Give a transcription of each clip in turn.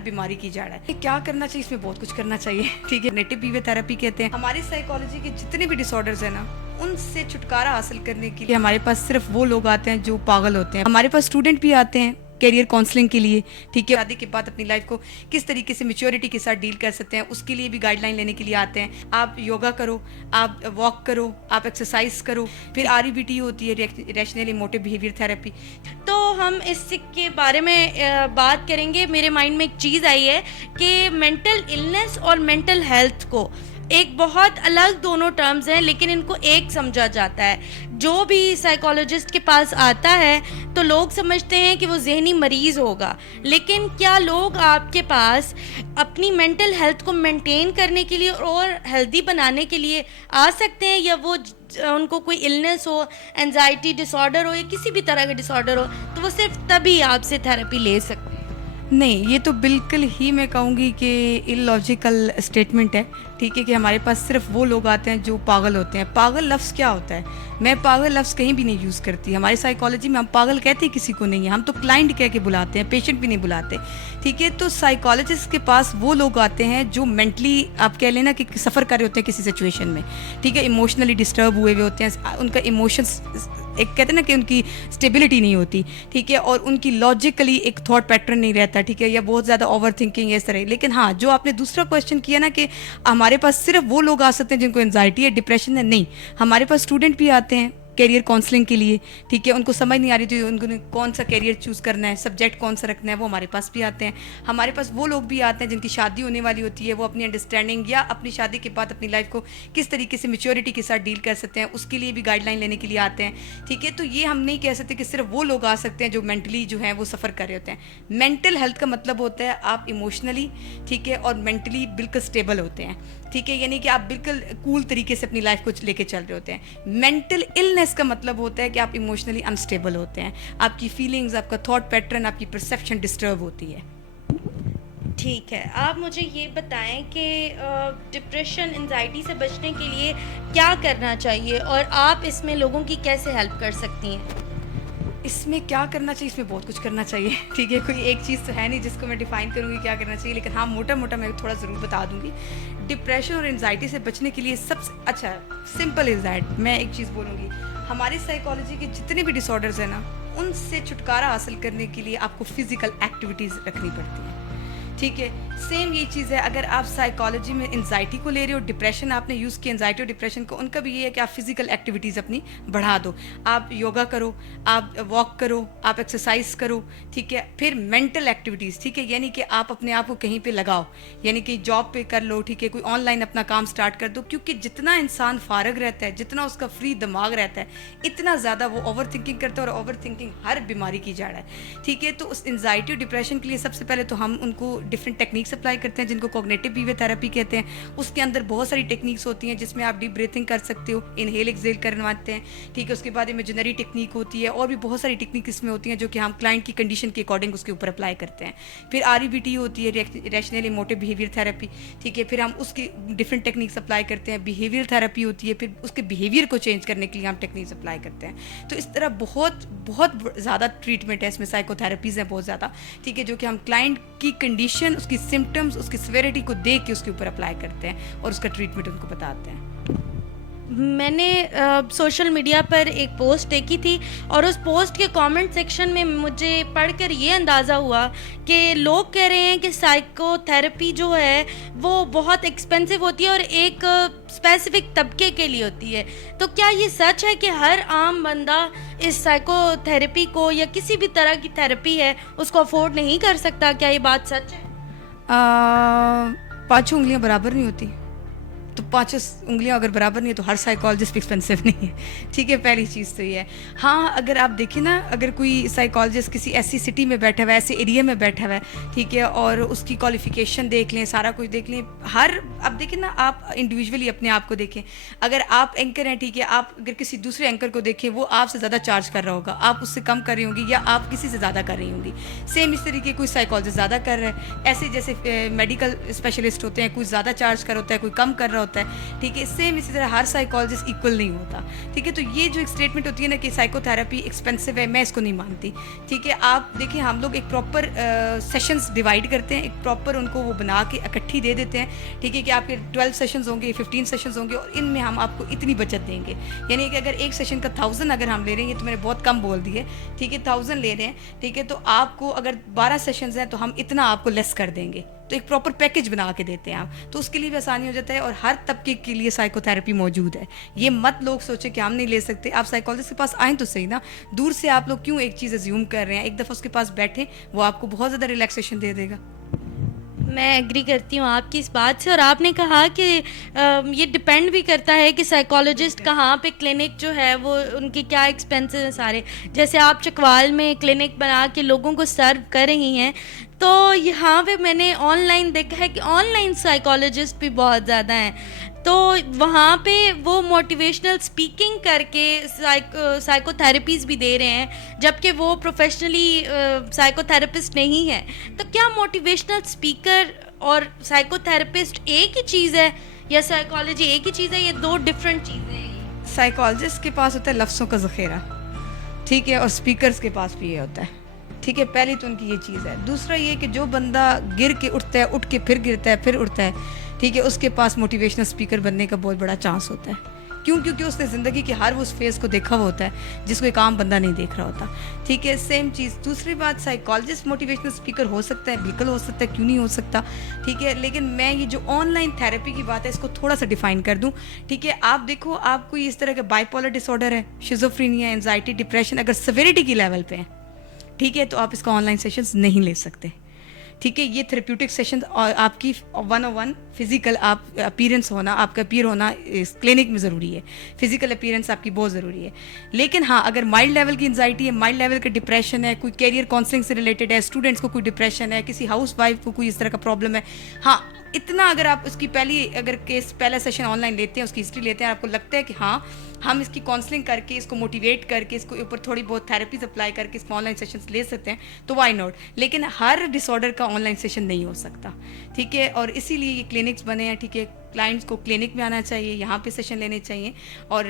बीमारी की जड़ है। क्या करना चाहिए, इसमें बहुत कुछ करना चाहिए। ठीक है, नेटिव बिहेवियर थेरेपी कहते हैं। हमारी साइकोलॉजी के जितने भी डिसऑर्डर्स है ना, उनसे छुटकारा हासिल करने के लिए हमारे पास सिर्फ वो लोग आते हैं जो पागल होते हैं। हमारे पास स्टूडेंट भी आते हैं कैरियर काउंसलिंग के लिए। ठीक है, शादी के बाद अपनी लाइफ को किस तरीके से मैच्योरिटी के साथ डील कर सकते हैं, उसके लिए भी गाइडलाइन लेने के लिए आते हैं। आप योगा करो, आप वॉक करो, आप एक्सरसाइज करो। फिर REBT होती है, रैशनल इमोटिव बिहेवियर थेरेपी। तो हम इसके बारे में बात करेंगे। मेरे माइंड में एक चीज़ आई है कि मेंटल इलनेस और मेंटल हेल्थ को एक बहुत अलग दोनों टर्म्स हैं, लेकिन इनको एक समझा जाता है। जो भी साइकोलॉजिस्ट के पास आता है तो लोग समझते हैं कि वो जहनी मरीज़ होगा, लेकिन क्या लोग आपके पास अपनी मेंटल हेल्थ को मेंटेन करने के लिए और हेल्दी बनाने के लिए आ सकते हैं, या वो उनको कोई इलनेस हो, एंजाइटी डिसऑर्डर हो या किसी भी तरह का डिसऑर्डर हो, तो वो सिर्फ तभी आपसे थेरेपी ले सकते हैं? नहीं, ये तो बिल्कुल ही मैं कहूँगी कि इलॉजिकल स्टेटमेंट है। ठीक है, कि हमारे पास सिर्फ वो लोग आते हैं जो पागल होते हैं। पागल लफ्ज़ क्या होता है? मैं पागल लफ्ज़ कहीं भी नहीं यूज़ करती। हमारी साइकोलॉजी में हम पागल कहते ही किसी को नहीं है, हम तो क्लाइंट कह के बुलाते हैं, पेशेंट भी नहीं बुलाते। ठीक है, तो साइकोलॉजिस्ट के पास वो लोग आते हैं जो मेंटली आप कह लेना कि सफ़र कर रहे होते हैं किसी सिचुएशन में। ठीक है, इमोशनली डिस्टर्ब हुए हुए होते हैं, उनका इमोशंस एक कहते हैं ना कि उनकी स्टेबिलिटी नहीं होती। ठीक है, और उनकी लॉजिकली एक थॉट पैटर्न नहीं रहता। ठीक है, या बहुत ज़्यादा ओवर थिंकिंग इस तरह। लेकिन हाँ, जो आपने दूसरा क्वेश्चन किया ना कि हमारे पास सिर्फ वो लोग आ सकते हैं जिनको एंजाइटी है, डिप्रेशन है, नहीं, हमारे पास स्टूडेंट भी आते हैं कैरियर काउंसलिंग के लिए। ठीक है, उनको समझ नहीं आ रही थी उनको कौन सा कैरियर चूज़ करना है, सब्जेक्ट कौन सा रखना है, वो हमारे पास भी आते हैं। हमारे पास वो लोग भी आते हैं जिनकी शादी होने वाली होती है, वो अपनी अंडरस्टैंडिंग या अपनी शादी के बाद अपनी लाइफ को किस तरीके से मैच्योरिटी के साथ डील कर सकते हैं, उसके लिए भी गाइडलाइन लेने के लिए आते हैं। ठीक है, तो ये हम नहीं कह सकते कि सिर्फ वो लोग आ सकते हैं जो मेंटली जो है वो सफ़र कर रहे होते हैं। मेंटल हेल्थ का मतलब होता है आप इमोशनली, ठीक है, और मेंटली बिल्कुल स्टेबल होते हैं। ठीक है, यानी कि आप बिल्कुल कूल तरीके से अपनी लाइफ को लेके चल रहे होते हैं। मेंटल इलनेस का मतलब होता है कि आप इमोशनली अनस्टेबल होते हैं, आपकी फीलिंग्स, आपका थॉट पैटर्न, आपकी परसेप्शन डिस्टर्ब होती है। ठीक है, आप मुझे ये बताएं कि डिप्रेशन, एंजाइटी से बचने के लिए क्या करना चाहिए और आप इसमें लोगों की कैसे हेल्प कर सकती हैं? इसमें क्या करना चाहिए, इसमें बहुत कुछ करना चाहिए। ठीक है, कोई एक चीज़ तो है नहीं जिसको मैं डिफाइन करूँगी क्या करना चाहिए, लेकिन हाँ, मोटा मोटा मैं थोड़ा ज़रूर बता दूँगी। डिप्रेशन और एंजाइटी से बचने के लिए सबसे अच्छा सिंपल इज़ दैट, मैं एक चीज़ बोलूँगी, हमारी साइकोलॉजी के जितने भी डिसऑर्डर्स हैं ना, उनसे छुटकारा हासिल करने के लिए आपको फिजिकल एक्टिविटीज़ रखनी पड़ती हैं। ठीक है, सेम ये चीज़ है, अगर आप साइकोलॉजी में एंजाइटी को ले रहे हो, डिप्रेशन आपने यूज़ किया एंजाइटी और डिप्रेशन को, उनका भी ये है कि आप फिजिकल एक्टिविटीज़ अपनी बढ़ा दो। आप योगा करो, आप वॉक करो, आप एक्सरसाइज करो। ठीक है, फिर मेंटल एक्टिविटीज़, ठीक है, यानी कि आप अपने आप को कहीं पे लगाओ, यानी कि जॉब पे कर लो। ठीक है, कोई ऑनलाइन अपना काम स्टार्ट कर दो, क्योंकि जितना इंसान फारग रहता है, जितना उसका फ्री दिमाग रहता है, इतना ज़्यादा वो ओवर थिंकिंग करता है, और ओवर थिंकिंग हर बीमारी की जड़ है। ठीक है, तो उस एंजाइटी और डिप्रेशन के लिए सबसे पहले तो हम उनको डिफरेंट टेक्निक्स अप्लाई करते हैं जिनको कॉग्निटिव बिहेवियर थेरेपी कहते हैं। उसके अंदर बहुत सारी टेक्निक्स होती हैं जिसमें आप डीप ब्रीथिंग कर सकते हो, इनहेल एक्सहेल करवाते हैं। ठीक है, उसके बाद इमेजिनरी टेक्निक होती है, और भी बहुत सारी टेक्निक इसमें होती हैं जो कि हम क्लाइंट की कंडीशन के अकॉर्डिंग उसके ऊपर अप्लाई करते हैं। फिर REBT होती है, रैशनल इमोटिव बिहेवियर थेरेपी। ठीक है, फिर हम उसकी डिफरेंट टेक्निक्स अप्लाई करते हैं। बिहेवियर थेरेपी होती है, फिर उसके बिहेवियर को चेंज करने के लिए हम टेक्निक्स अप्लाई करते हैं। तो इस तरह बहुत बहुत ज़्यादा ट्रीटमेंट है इसमें, साइकोथेरेपीज़ हैं बहुत ज़्यादा। ठीक है, जो कि हम क्लाइंट की कंडीशन, उसकी सिम्टम्स, उसकी सिवियरिटी को देख के उसके ऊपर अप्लाई करते हैं और उसका ट्रीटमेंट उनको बताते हैं। मैंने सोशल मीडिया पर एक पोस्ट देखी थी, और उस पोस्ट के कमेंट सेक्शन में मुझे पढ़कर ये अंदाज़ा हुआ कि लोग कह रहे हैं कि साइकोथेरेपी जो है वो बहुत एक्सपेंसिव होती है और एक स्पेसिफिक तबके के लिए होती है। तो क्या ये सच है कि हर आम बंदा इस साइकोथेरेपी को या किसी भी तरह की थेरेपी है उसको अफोर्ड नहीं कर सकता? क्या ये बात सच है? 5 उंगलियां बराबर नहीं होती, तो 5 उंगलियां अगर बराबर नहीं है तो हर साइकोलॉजिस्ट एक्सपेंसिव नहीं है। ठीक है, पहली चीज़ तो ये है। हाँ, अगर आप देखें ना, अगर कोई साइकोलॉजिस्ट किसी ऐसी सिटी में बैठा हुआ है, ऐसे एरिया में बैठा हुआ है, ठीक है, और उसकी क्वालिफिकेशन देख लें, सारा कुछ देख लें, अब देखें ना, आप इंडिविजुअली अपने आप को देखें। अगर आप एंकर हैं, ठीक है, आप अगर किसी दूसरे एंकर को देखें, वो आपसे ज़्यादा चार्ज कर रहा होगा, आप उससे कम कर रही होंगी, या आप किसी से ज़्यादा कर रही होंगी। सेम इस तरीके कोई साइकोलॉजिस्ट ज़्यादा कर रहा है, ऐसे जैसे मेडिकल स्पेशलिस्ट होते हैं, कोई ज़्यादा चार्ज कर होता है, कोई कम कर रहा होता है। होता है, ठीक है। सेम इसी तरह हर साइकोलॉजिस्ट इक्वल नहीं होता, ठीक है। तो ये जो एक स्टेटमेंट होती है ना कि साइकोथेरेपी एक्सपेंसिव है, मैं इसको नहीं मानती, ठीक है। आप देखिए हम लोग एक प्रॉपर सेशंस डिवाइड करते हैं, एक प्रॉपर उनको वो बना के इकट्ठी दे देते हैं, ठीक है, कि आपके 12 सेशंस होंगे, 15 सेशंस होंगे और इनमें हम आपको इतनी बचत देंगे। यानी कि अगर एक सेशन का 1000 अगर हम ले रहे हैं, ये तो मैंने बहुत कम बोल दी है, ठीक है, 1000 ले रहे हैं, ठीक है, तो आपको अगर 12 सेशंस हैं तो हम इतना आपको लेस कर देंगे। तो एक प्रॉपर पैकेज बना के देते हैं हम, तो उसके लिए भी आसानी हो जाता है और हर तबके के लिए साइकोथेरेपी मौजूद है। ये मत लोग सोचे कि हम नहीं ले सकते, आप साइकोलॉजिस्ट के पास आएँ तो सही ना, दूर से आप लोग क्यों एक चीज़ अज्यूम कर रहे हैं। एक दफ़ा उसके पास बैठे, वो आपको बहुत ज़्यादा रिलैक्सेशन दे देगा। मैं एग्री करती हूँ आपकी इस बात से। और आपने कहा कि ये डिपेंड भी करता है कि साइकोलॉजिस्ट कहाँ पे क्लिनिक जो है वो उनके क्या एक्सपेंसेस हैं सारे। जैसे आप चकवाल में क्लिनिक बना के लोगों को सर्व कर रही हैं, तो यहाँ पे मैंने ऑनलाइन देखा है कि ऑनलाइन साइकोलॉजिस्ट भी बहुत ज़्यादा हैं। तो वहाँ पे वो मोटिवेशनल स्पीकिंग करके साइकोथेरेपीज़ भी दे रहे हैं, जबकि वो प्रोफेशनली साइकोथेरेपिस्ट नहीं है। तो क्या मोटिवेशनल स्पीकर और साइकोथेरेपिस्ट एक ही चीज़ है या साइकोलॉजी एक ही चीज़ है? ये दो डिफरेंट चीज़ें हैं। साइकोलॉजिस्ट के पास होता है लफ्ज़ों का ज़ख़ीरा, ठीक है, और स्पीकर्स के पास भी ये होता है, ठीक है। पहली तो उनकी ये चीज़ है। दूसरा ये कि जो बंदा गिर के उठता है, उठ के फिर गिरता है, फिर उठता है, ठीक है, उसके पास मोटिवेशनल स्पीकर बनने का बहुत बड़ा चांस होता है। क्यों? क्योंकि उसने ज़िंदगी के हर उस फेज़ को देखा हुआ होता है जिसको एक आम बंदा नहीं देख रहा होता, ठीक है। सेम चीज़। दूसरी बात, साइकोलॉजिस्ट मोटिवेशनल स्पीकर हो सकता है, बिल्कुल हो सकता है, क्यों नहीं हो सकता, ठीक है। लेकिन मैं ये जो ऑनलाइन थेरेपी की बात है इसको थोड़ा सा डिफाइन कर दूं, ठीक है। आप देखो, आपको इस तरह का बाइपोलर डिसऑर्डर है, शिज़ोफ्रेनिया, एंजाइटी, डिप्रेशन अगर सिविरिटी की लेवल पे है, ठीक है, तो आप इसका ऑनलाइन सेशंस नहीं ले सकते, ठीक है। ये थेरेप्यूटिक सेशन और आपकी 101 फिजिकल आप अपीयरेंस होना, आपका अपीयर होना इस क्लिनिक में ज़रूरी है, फिजिकल अपीयरेंस आपकी बहुत ज़रूरी है। लेकिन हाँ, अगर माइल्ड लेवल की एंजाइटी है, माइल्ड लेवल का डिप्रेशन है, कोई कैरियर काउंसलिंग से रिलेटेड है, स्टूडेंट्स को कोई डिप्रेशन है, किसी हाउस वाइफ को कोई इस तरह का प्रॉब्लम है, हाँ, इतना अगर आप उसकी पहला सेशन ऑनलाइन लेते हैं, उसकी हिस्ट्री लेते हैं, आपको लगता है कि हाँ हम इसकी काउंसलिंग करके, इसको मोटिवेट करके, इसको ऊपर थोड़ी बहुत थेरेपीज अप्लाई करके इसको ऑनलाइन सेशंस ले सकते हैं, तो वाई नॉट। लेकिन हर डिसऑर्डर का ऑनलाइन सेशन नहीं हो सकता, ठीक है। और इसीलिए ये क्लिनिक्स बने हैं, ठीक है। क्लाइंट्स को क्लिनिक में आना चाहिए, यहाँ पे सेशन लेने चाहिए। और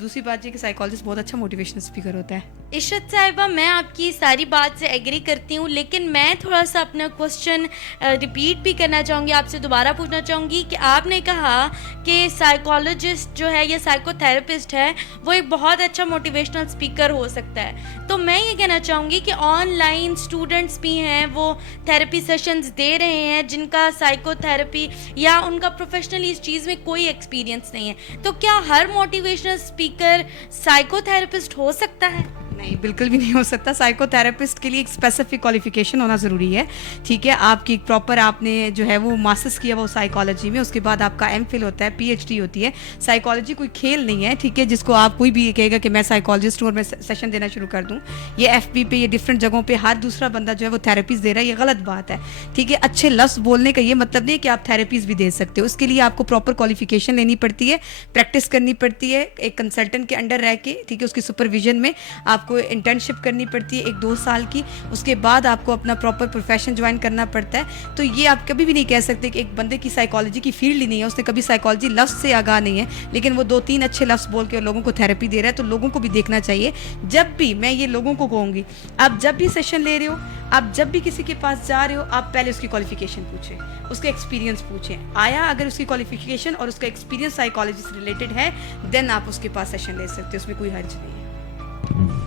दूसरी बात ये कि साइकोलॉजिस्ट बहुत अच्छा मोटिवेशनल स्पीकर होता है। इशरत साहिबा, मैं आपकी सारी बात से एग्री करती हूँ, लेकिन मैं थोड़ा सा अपना क्वेश्चन रिपीट भी करना चाहूँगी, आपसे दोबारा पूछना चाहूँगी कि आपने कहा कि साइकोलॉजिस्ट जो है या साइकोथेरेपिस्ट है वो एक बहुत अच्छा मोटिवेशनल स्पीकर हो सकता है। तो मैं ये कहना चाहूँगी कि ऑनलाइन स्टूडेंट्स भी हैं, वो थेरेपी सेशंस दे रहे हैं जिनका साइकोथेरेपी या उनका प्रोफेशनली इस चीज़ में कोई एक्सपीरियंस नहीं है। तो क्या हर मोटिवेशनल स्पीकर साइकोथेरेपिस्ट हो सकता है? नहीं, बिल्कुल भी नहीं हो सकता। साइकोथेरेपिस्ट के लिए एक स्पेसिफिक क्वालिफिकेशन होना ज़रूरी है, ठीक है। आपकी प्रॉपर आपने जो है वो मास्टर्स किया वो साइकोलॉजी में, उसके बाद आपका एमफिल होता है, पीएचडी होती है। साइकोलॉजी कोई खेल नहीं है, ठीक है, जिसको आप कोई भी कहेगा कि मैं साइकोलॉजिस्ट हूँ और मैं सेशन देना शुरू कर दूँ। ये एफबी पे, ये डिफरेंट जगहों पे हर दूसरा बंदा जो है वो थेरेपीज़ दे रहा है, ये गलत बात है, ठीक है। अच्छे लफ्ज़ बोलने का ये मतलब नहीं है कि आप थेरेपीज़ भी दे सकते हो। उसके लिए आपको प्रॉपर क्वालिफिकेशन लेनी पड़ती है, प्रैक्टिस करनी पड़ती है, एक कंसल्टेंट के अंडर रह के, ठीक है, उसकी सुपरविजन में आपको इंटर्नशिप करनी पड़ती है 1-2 साल की। उसके बाद आपको अपना प्रॉपर प्रोफेशन ज्वाइन करना पड़ता है। तो ये आप कभी भी नहीं कह सकते कि एक बंदे की साइकोलॉजी की फील्ड ही नहीं है, उसने कभी साइकोलॉजी लफ्ज़ से आगाह नहीं है, लेकिन वो 2-3 अच्छे लफ्ज़ बोल के लोगों को थेरेपी दे रहा है। तो लोगों को भी देखना चाहिए, जब भी मैं ये लोगों को कहूँगी, आप जब भी सेशन ले रहे हो, आप जब भी किसी के पास जा रहे हो, आप पहले उसकी क्वालिफिकेशन पूछें, उसका एक्सपीरियंस पूछें। आया अगर उसकी क्वालिफिकेशन और उसका एक्सपीरियंस साइकोलॉजी से रिलेटेड है, देन आप उसके पास सेशन ले सकते हो, उसमें कोई हर्ज नहीं है।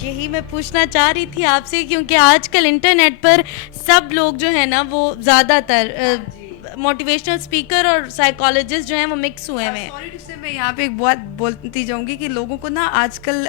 यही मैं पूछना चाह रही थी आपसे, क्योंकि आजकल इंटरनेट पर सब लोग जो है ना वो ज़्यादातर मोटिवेशनल स्पीकर और साइकोलॉजिस्ट जो हैं वो मिक्स हुए हुए हैं। सॉरी टू से मैं यहाँ पे एक बात बोलती जाऊँगी कि लोगों को ना आजकल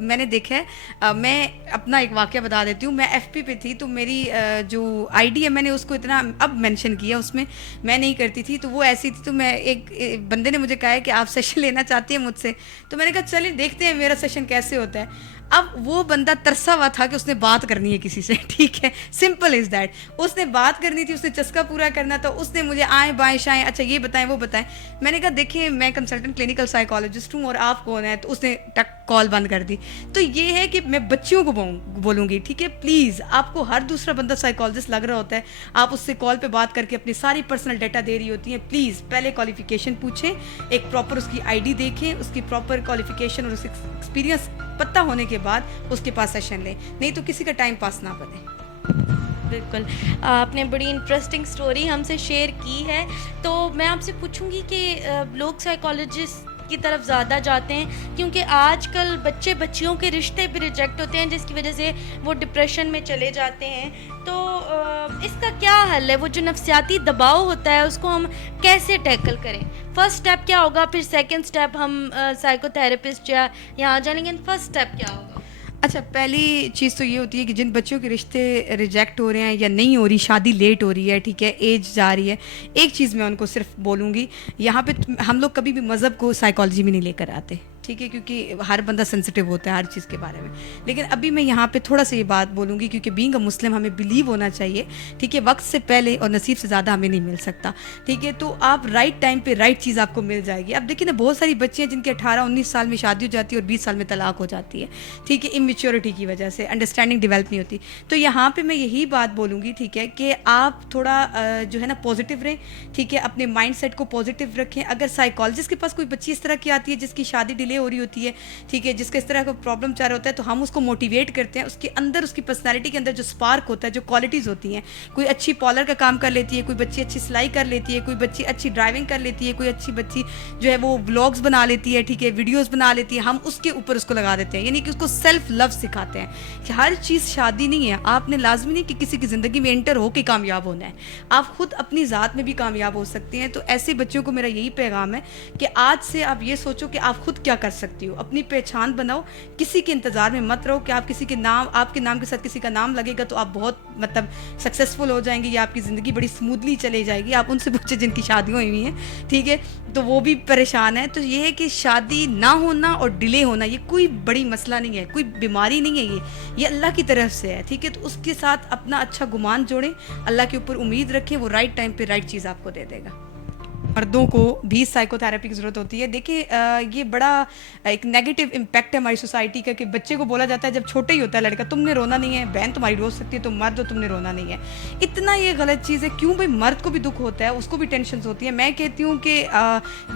मैंने देखा है, मैं अपना एक वाक़या बता देती हूँ। मैं एफपी पे थी, तो मेरी जो आईडी है मैंने उसको इतना अब मेंशन किया, उसमें मैं नहीं करती थी, तो वो ऐसी थी। तो मैं एक बंदे ने मुझे कहा है कि आप सेशन लेना चाहती हैं मुझसे, तो मैंने कहा चलिए देखते हैं मेरा सेशन कैसे होता है। अब वो बंदा तरसा हुआ था कि उसने बात करनी है किसी से, ठीक है, सिंपल इज़ दैट। उसने बात करनी थी, उसने चस्का पूरा करना था, उसने मुझे आए बाएं शाएं, अच्छा ये बताएं वो बताएं। मैंने कहा देखिए मैं कंसल्टेंट क्लिनिकल साइकोलॉजिस्ट हूँ और आप कौन है? तो उसने टक कॉल बंद कर दी। तो ये है कि मैं बच्चियों को बोलूँगी, ठीक है, प्लीज़, आपको हर दूसरा बंदा साइकोलॉजिस्ट लग रहा होता है, आप उससे कॉल पे बात करके अपनी सारी पर्सनल डाटा दे रही होती हैं, प्लीज़ पहले क्वालिफिकेशन पूछें, एक प्रॉपर उसकी आईडी देखें, उसकी प्रॉपर क्वालिफिकेशन और उसका एक्सपीरियंस पता होने के बाद उसके पास सेशन लें, नहीं तो किसी का टाइम पास ना बने। बिल्कुल, आपने बड़ी इंटरेस्टिंग स्टोरी हमसे शेयर की है। तो मैं आपसे पूछूंगी कि लोग साइकोलॉजिस्ट की तरफ ज़्यादा जाते हैं क्योंकि आजकल बच्चे बच्चियों के रिश्ते भी रिजेक्ट होते हैं, जिसकी वजह से वो डिप्रेशन में चले जाते हैं। तो इसका क्या हल है? वो जो नफ्सियाती दबाव होता है उसको हम कैसे टैकल करें? फर्स्ट स्टेप क्या होगा, फिर सेकंड स्टेप हम साइकोथेरेपिस्ट या यहाँ जाने, लेकिन फर्स्ट स्टेप क्या होगा? अच्छा, पहली चीज़ तो ये होती है कि जिन बच्चों के रिश्ते रिजेक्ट हो रहे हैं या नहीं हो रही, शादी लेट हो रही है, ठीक है, एज जा रही है, एक चीज़ मैं उनको सिर्फ बोलूँगी, यहाँ पे हम लोग कभी भी मज़हब को साइकोलॉजी में नहीं लेकर आते, ठीक है, क्योंकि हर बंदा सेंसिटिव होता है हर चीज़ के बारे में। लेकिन अभी मैं यहाँ पे थोड़ा सा ये बात बोलूँगी क्योंकि बीइंग अ मुस्लिम हमें बिलीव होना चाहिए, ठीक है, वक्त से पहले और नसीब से ज़्यादा हमें नहीं मिल सकता, ठीक है। तो आप राइट टाइम पे राइट चीज़ आपको मिल जाएगी। अब देखिए ना, बहुत सारी बच्चियाँ जिनके 18-19 साल में शादी हो जाती है और 20 साल में तलाक हो जाती है, ठीक है, इमेच्योरिटी की वजह से, अंडरस्टैंडिंग डेवलप नहीं होती। तो यहाँ पर मैं यही बात बोलूँगी, ठीक है, कि आप थोड़ा जो है ना पॉजिटिव रहें, ठीक है, अपने माइंड सेट को पॉजिटिव रखें। अगर साइकोलॉजिस्ट के पास कोई बच्ची इस तरह की आती है जिसकी शादी डिले हो रही होती है, ठीक है, जिसका इस तरह का प्रॉब्लम चाह रहा होता है, तो हम उसको मोटिवेट करते हैं, उसके अंदर, उसकी पर्सनालिटी के अंदर जो स्पार्क होता है, जो क्वालिटीज़ होती हैं, कोई अच्छी पार्लर का काम कर लेती है, कोई बच्ची अच्छी सिलाई कर लेती है, कोई बच्ची अच्छी ड्राइविंग कर लेती है, कोई अच्छी बच्ची जो है वो व्लॉग्स बना लेती है, ठीक है, वीडियोज़ बना लेती है, हम उसके ऊपर उसको लगा देते हैं, यानी कि उसको सेल्फ लव सिखाते हैं कि हर चीज़ शादी नहीं है, आपने लाजमी नहीं कि किसी की ज़िंदगी में एंटर होकर कामयाब होना है, आप खुद अपनी ज़ात में भी कामयाब हो सकती हैं। तो ऐसे बच्चों को मेरा यही पैगाम है कि आज से आप ये सोचो कि आप खुद क्या कर सकती हो, अपनी पहचान बनाओ, किसी के इंतज़ार में मत रहो कि आप किसी के नाम, आपके नाम के साथ किसी का नाम लगेगा तो आप बहुत मतलब सक्सेसफुल हो जाएंगे या आपकी ज़िंदगी बड़ी स्मूथली चली जाएगी। आप उनसे पूछे जिनकी शादियाँ हुई हैं, ठीक है, तो वो भी परेशान है। तो ये है कि शादी ना होना और डिले होना ये कोई बड़ी मसला नहीं है, कोई बीमारी नहीं है, ये अल्लाह की तरफ से है, ठीक है। तो उसके साथ अपना अच्छा गुमान जोड़ें, अल्लाह के ऊपर उम्मीद रखें, वो राइट टाइम पे राइट चीज़ आपको दे देगा। मर्दों को भी साइकोथेरेपी की ज़रूरत होती है। देखिए ये बड़ा एक नेगेटिव इम्पैक्ट है हमारी सोसाइटी का कि बच्चे को बोला जाता है जब छोटा ही होता है लड़का, तुमने रोना नहीं है, बहन तुम्हारी रो सकती है, तुम मर्द हो, तुमने रोना नहीं है। इतना ये गलत चीज़ है। क्यों भाई, मर्द को भी दुख होता है, उसको भी टेंशन होती है। मैं कहती हूँ कि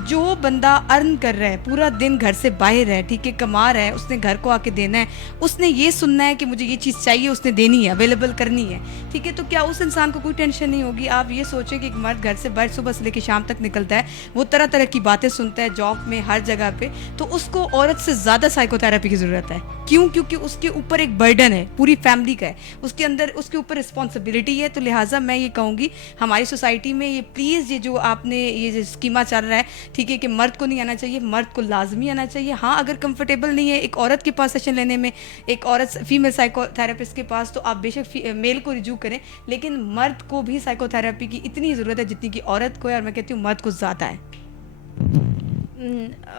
जो बंदा अर्न कर रहा है, पूरा दिन घर से बाहर है, ठीक है, कमा रहा है, उसने घर को आके देना है, उसने ये सुनना है कि मुझे ये चीज़ चाहिए, उसने देनी है, अवेलेबल करनी है, ठीक है। तो क्या उस इंसान को कोई टेंशन नहीं होगी? आप ये सोचें कि एक मर्द घर से बाहर सुबह से लेकर शाम तक निकलता है, वो तरह तरह की बातें सुनता है, जॉब में, हर जगह पे, तो उसको औरत से ज़्यादा साइकोथेरेपी की ज़रूरत है। क्यों? क्योंकि उसके ऊपर एक बर्डन है, पूरी फैमिली का है, उसके अंदर, उसके ऊपर रिस्पॉन्सिबिलिटी है। तो लिहाजा मैं ये कहूँगी हमारी सोसाइटी में ये प्लीज़, ये जो आपने ये जो स्कीमा चल रहा है, ठीक है, कि मर्द को नहीं आना चाहिए, मर्द को लाजमी आना चाहिए। हाँ, अगर कंफर्टेबल नहीं है एक औरत के पास सेशन लेने में, एक औरत फीमेल साइकोथेरेपिस्ट के पास, तो आप बेशक मेल को रिज्यू करें, लेकिन मर्द को भी साइकोथेरेपी की इतनी ज़रूरत है जितनी कि औरत को है, और मैं कहती हूँ मर्द को ज़्यादा है।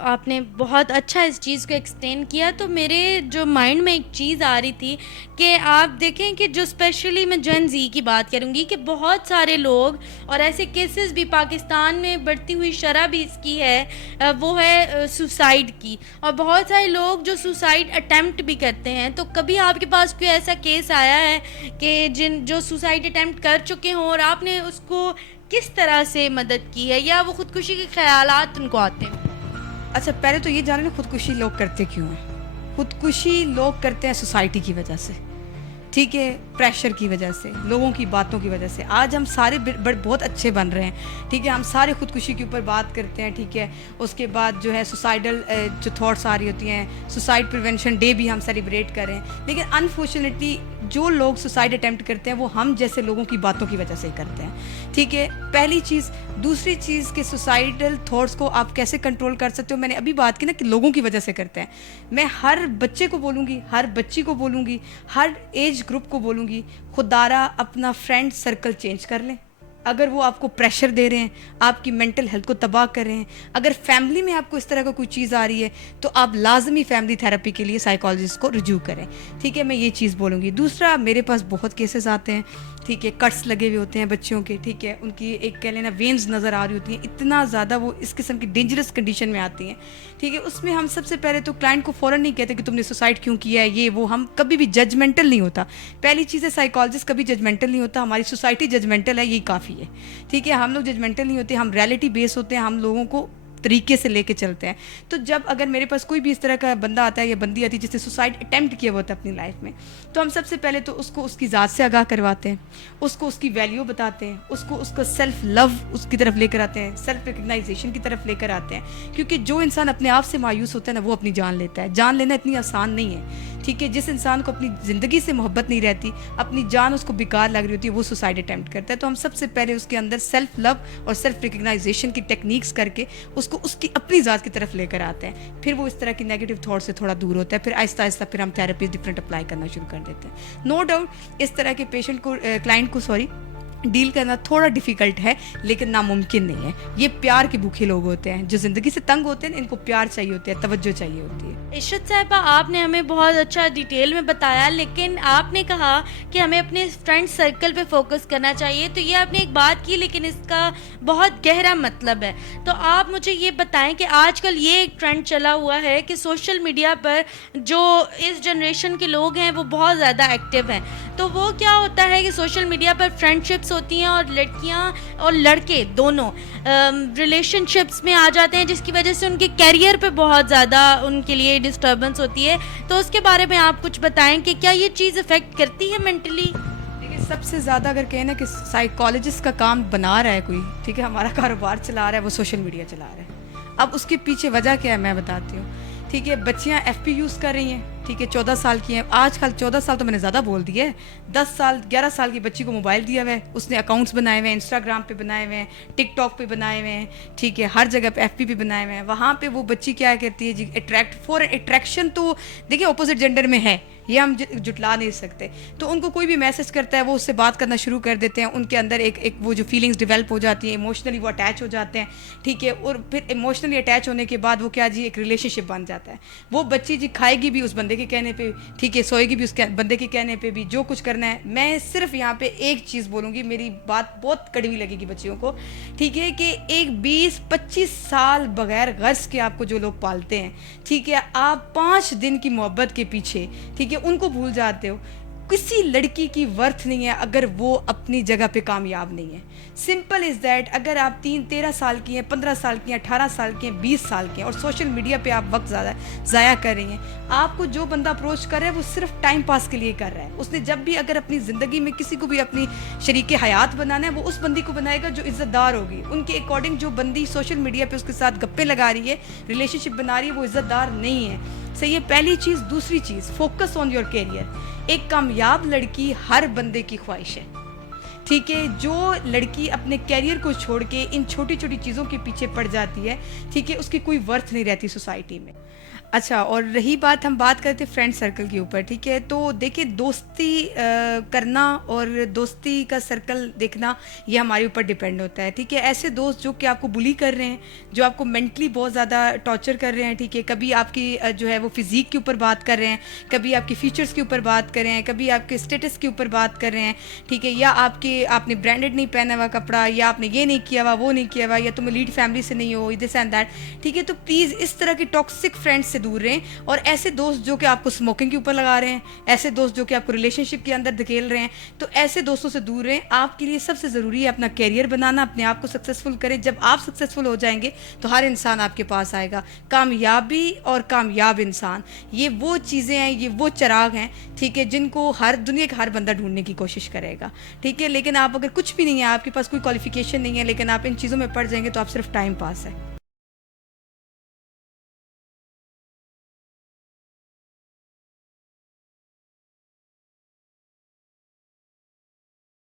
आपने बहुत अच्छा इस चीज़ को एक्सप्लेन किया। तो मेरे जो माइंड में एक चीज़ आ रही थी कि आप देखें कि जो स्पेशली मैं जेन ज़ी की बात करूँगी कि बहुत सारे लोग, और ऐसे केसेस भी पाकिस्तान में बढ़ती हुई शरह भी इसकी है, वो है सुसाइड की, और बहुत सारे लोग जो सुसाइड अटेम्प्ट भी करते हैं। तो कभी आपके पास कोई ऐसा केस आया है कि जो सुसाइड अटेम्प्ट कर चुके हों और आपने उसको किस तरह से मदद की है, या वो खुदकुशी के ख्यालात उनको आते हैं? अच्छा, पहले तो ये जाने ना खुदकुशी लोग करते क्यों हैं। खुदकुशी लोग करते हैं सोसाइटी की वजह से, ठीक है, प्रेशर की वजह से, लोगों की बातों की वजह से। आज हम सारे बहुत अच्छे बन रहे हैं, ठीक है, हम सारे खुदकुशी के ऊपर बात करते हैं, ठीक है। उसके बाद जो है सुसाइडल जो थॉट्स आ रही होती हैं, सुसाइड प्रिवेंशन डे भी हम सेलिब्रेट कर रहे हैं। लेकिन अनफॉर्चुनेटली जो लोग सुसाइड अटेम्प्ट करते हैं वो हम जैसे लोगों की बातों की वजह से ही करते हैं, ठीक है, पहली चीज़। दूसरी चीज़ कि सुसाइडल थॉट्स को आप कैसे कंट्रोल कर सकते हो, मैंने अभी बात की ना कि लोगों की वजह से करते हैं। मैं हर बच्चे को बोलूँगी, हर बच्ची को बोलूँगी, हर एज ग्रुप को बोलूँगी, खुदारा अपना फ्रेंड सर्कल चेंज कर लें, अगर वो आपको प्रेशर दे रहे हैं, आपकी मेंटल हेल्थ को तबाह कर रहे हैं, अगर फैमिली में आपको इस तरह का कोई चीज़ आ रही है, तो आप लाजमी फैमिली थेरेपी के लिए साइकोलॉजिस्ट को रिज्यू करें, ठीक है। मैं ये चीज़ बोलूँगी। दूसरा, मेरे पास बहुत केसेस आते हैं, ठीक है, कट्स लगे हुए होते हैं बच्चों के, ठीक है, उनकी एक कह लेना वेन्स नज़र आ रही होती हैं, इतना ज़्यादा वो इस किस्म की डेंजरस कंडीशन में आती हैं, ठीक है। उसमें हम सबसे पहले तो क्लाइंट को फ़ौरन नहीं कहते कि तुमने सुसाइड क्यों किया है, ये वो, हम कभी भी जजमेंटल नहीं होता। पहली चीज़ है, साइकोलॉजिस्ट कभी जजमेंटल नहीं होता, हमारी सोसाइटी जजमेंटल है, यही काफ़ी है, ठीक है। हम लोग जजमेंटल नहीं होते, हम रियलिटी बेस होते हैं, हम लोगों को तरीके से लेके चलते हैं। तो जब अगर मेरे पास कोई भी इस तरह का बंदा आता है या बंदी आती है जिसने सुसाइड अटेम्प्ट किया हुआ था अपनी लाइफ में, तो हम सबसे पहले तो उसको उसकी ज़ात से आगाह करवाते हैं, उसको उसकी वैल्यू बताते हैं, उसको उसका सेल्फ लव उसकी तरफ लेकर आते हैं, सेल्फ रिकग्नाइजेशन की तरफ लेकर आते हैं। क्योंकि जो इंसान अपने आप से मायूस होता है ना, वो अपनी जान लेता है। जान लेना इतनी आसान नहीं है, ठीक है। जिस इंसान को अपनी ज़िंदगी से मोहब्बत नहीं रहती, अपनी जान उसको बेकार लग रही होती है, वो सुसाइड अटेम्प्ट करता है। तो हम सबसे पहले उसके अंदर सेल्फ लव और सेल्फ रिकग्नाइजेशन की टेक्निक्स करके उसको उसकी अपनी ज़ात की तरफ लेकर आते हैं। फिर वो इस तरह की नेगेटिव थॉट से थोड़ा दूर होता है। फिर आहिस्ता आहिस्ता फिर हम थेरेपी डिफरेंट अप्लाई करना शुरू कर देते हैं। नो डाउट इस तरह के पेशेंट को, क्लाइंट को डील करना थोड़ा डिफ़िकल्ट है, लेकिन नामुमकिन नहीं है। ये प्यार के भूखे लोग होते हैं, जो ज़िंदगी से तंग होते हैं, इनको प्यार चाहिए होता है, तवज्जो चाहिए होती है। इशरत साहिबा, आपने हमें बहुत अच्छा डिटेल में बताया, लेकिन आपने कहा कि हमें अपने फ्रेंड सर्कल पे फोकस करना चाहिए। तो ये आपने एक बात की, लेकिन इसका बहुत गहरा मतलब है। तो आप मुझे ये बताएं कि आजकल ये एक ट्रेंड चला हुआ है कि सोशल मीडिया पर जो इस जनरेशन के लोग हैं वो बहुत ज़्यादा एक्टिव हैं। तो वो क्या होता है कि सोशल मीडिया पर फ्रेंडशिप्स होती हैं और लड़कियां और लड़के दोनों रिलेशनशिप्स में आ जाते हैं, जिसकी वजह से उनके कैरियर पे बहुत ज़्यादा उनके लिए डिस्टर्बेंस होती है। तो उसके बारे में आप कुछ बताएं कि क्या ये चीज़ अफेक्ट करती है मेंटली? देखिए, सबसे ज़्यादा अगर कहें ना कि साइकोलॉजिस्ट का काम बना रहा है कोई, ठीक है, हमारा कारोबार चला रहा है, वो सोशल मीडिया चला रहा है। अब उसके पीछे वजह क्या है मैं बताती हूँ, ठीक है। बच्चियाँ FP यूज़ कर रही हैं, ठीक है, 14 साल की हैं। आजकल 14 साल तो मैंने ज़्यादा बोल दिया है, 10 साल 11 साल की बच्ची को मोबाइल दिया हुआ है, उसने अकाउंट्स बनाए हुए हैं, इंस्टाग्राम पे बनाए हुए हैं, टिकटॉक पे बनाए हुए हैं, ठीक है, हर जगह पे FP पे बनाए हुए हैं। वहाँ पे वो बच्ची क्या करती है जी, अट्रैक्शन तो देखिए अपोजिट जेंडर में है, ये हम जुटला नहीं सकते। तो उनको कोई भी मैसेज करता है, वो उससे बात करना शुरू कर देते हैं, उनके अंदर एक वो जो फीलिंग्स डेवलप हो जाती हैं, इमोशनली वो अटैच हो जाते हैं, ठीक है। और फिर इमोशनली अटैच होने के बाद वो क्या जी, एक रिलेशनशिप बन जाता है। वो बच्ची जी खाएगी भी उस बंदे के कहने पे, ठीक है, सोएगी भी उस बंदे के कहने पे भी, जो कुछ करना है। मैं सिर्फ यहाँ पे एक चीज़ बोलूँगी, मेरी बात बहुत कड़वी लगेगी बच्चियों को, ठीक है, कि एक 20-25 साल बगैर गर्ज के आपको जो लोग पालते हैं, ठीक है, आप 5 दिन की मोहब्बत के पीछे, ठीक है, उनको भूल जाते हो। किसी लड़की की वर्थ नहीं है अगर वो अपनी जगह पे कामयाब नहीं है। Simple is that. अगर आप 13 साल की हैं, 15 साल की हैं, 18 साल की हैं, 20 साल की हैं और सोशल मीडिया पे आप वक्त ज़्यादा ज़ाया कर रही हैं, आपको जो बंदा अप्रोच कर रहा है वो सिर्फ टाइम पास के लिए कर रहा है। उसने जब भी अगर अपनी ज़िंदगी में किसी को भी अपनी शरीक हयात बनाना है, वो उस बंदी को बनाएगा जो इज़्ज़तदार होगी। उनके अकॉर्डिंग जो बंदी सोशल मीडिया पर उसके साथ गप्पे लगा रही है, रिलेशनशिप बना रही है, वो इज़्ज़तदार नहीं है। सही है, पहली चीज़। दूसरी चीज़, फोकस ऑन योर कैरियर। एक कामयाब लड़की हर बंदे की ख्वाहिश है, ठीक है। जो लड़की अपने कैरियर को छोड़ के इन छोटी छोटी चीज़ों के पीछे पड़ जाती है, ठीक है, उसकी कोई वर्थ नहीं रहती सोसाइटी में। अच्छा, और रही बात, हम बात करते फ्रेंड सर्कल के ऊपर, ठीक है। तो देखिए, दोस्ती करना और दोस्ती का सर्कल देखना ये हमारे ऊपर डिपेंड होता है, ठीक है। ऐसे दोस्त जो कि आपको बुली कर रहे हैं, जो आपको मेंटली बहुत ज़्यादा टॉर्चर कर रहे हैं, ठीक है, कभी आपकी जो है वो फिज़ीक के ऊपर बात कर रहे हैं, कभी आपके फीचर्स के ऊपर बात कर रहे हैं, कभी आपके स्टेटस के ऊपर बात कर रहे हैं, ठीक है, या आपने ब्रांडेड नहीं पहना हुआ कपड़ा, या आपने ये नहीं किया हुआ, वो नहीं किया हुआ, या तुम लीड फैमिली से नहीं हो, दिस एंड दैट, ठीक है। तो प्लीज़ इस तरह के टॉक्सिक फ्रेंड्स से दूर रहें। और ऐसे दोस्त जो कि आपको स्मोकिंग के ऊपर लगा रहे हैं, ऐसे दोस्त जो कि आपको रिलेशनशिप के अंदर धकेल रहे हैं, तो ऐसे दोस्तों से दूर रहें। आपके लिए सबसे ज़रूरी है अपना कैरियर बनाना, अपने आप को सक्सेसफुल करें। जब आप सक्सेसफुल हो जाएंगे तो हर इंसान आपके पास आएगा। कामयाबी और कामयाब इंसान, ये वो चीज़ें हैं, ये वो चिराग हैं, ठीक है, जिनको हर दुनिया का हर बंदा ढूंढने की कोशिश करेगा, ठीक है। लेकिन आप अगर कुछ भी नहीं है, आपके पास कोई क्वालिफिकेशन नहीं है, लेकिन आप इन चीज़ों में पड़ जाएंगे तो आप सिर्फ टाइम पास है।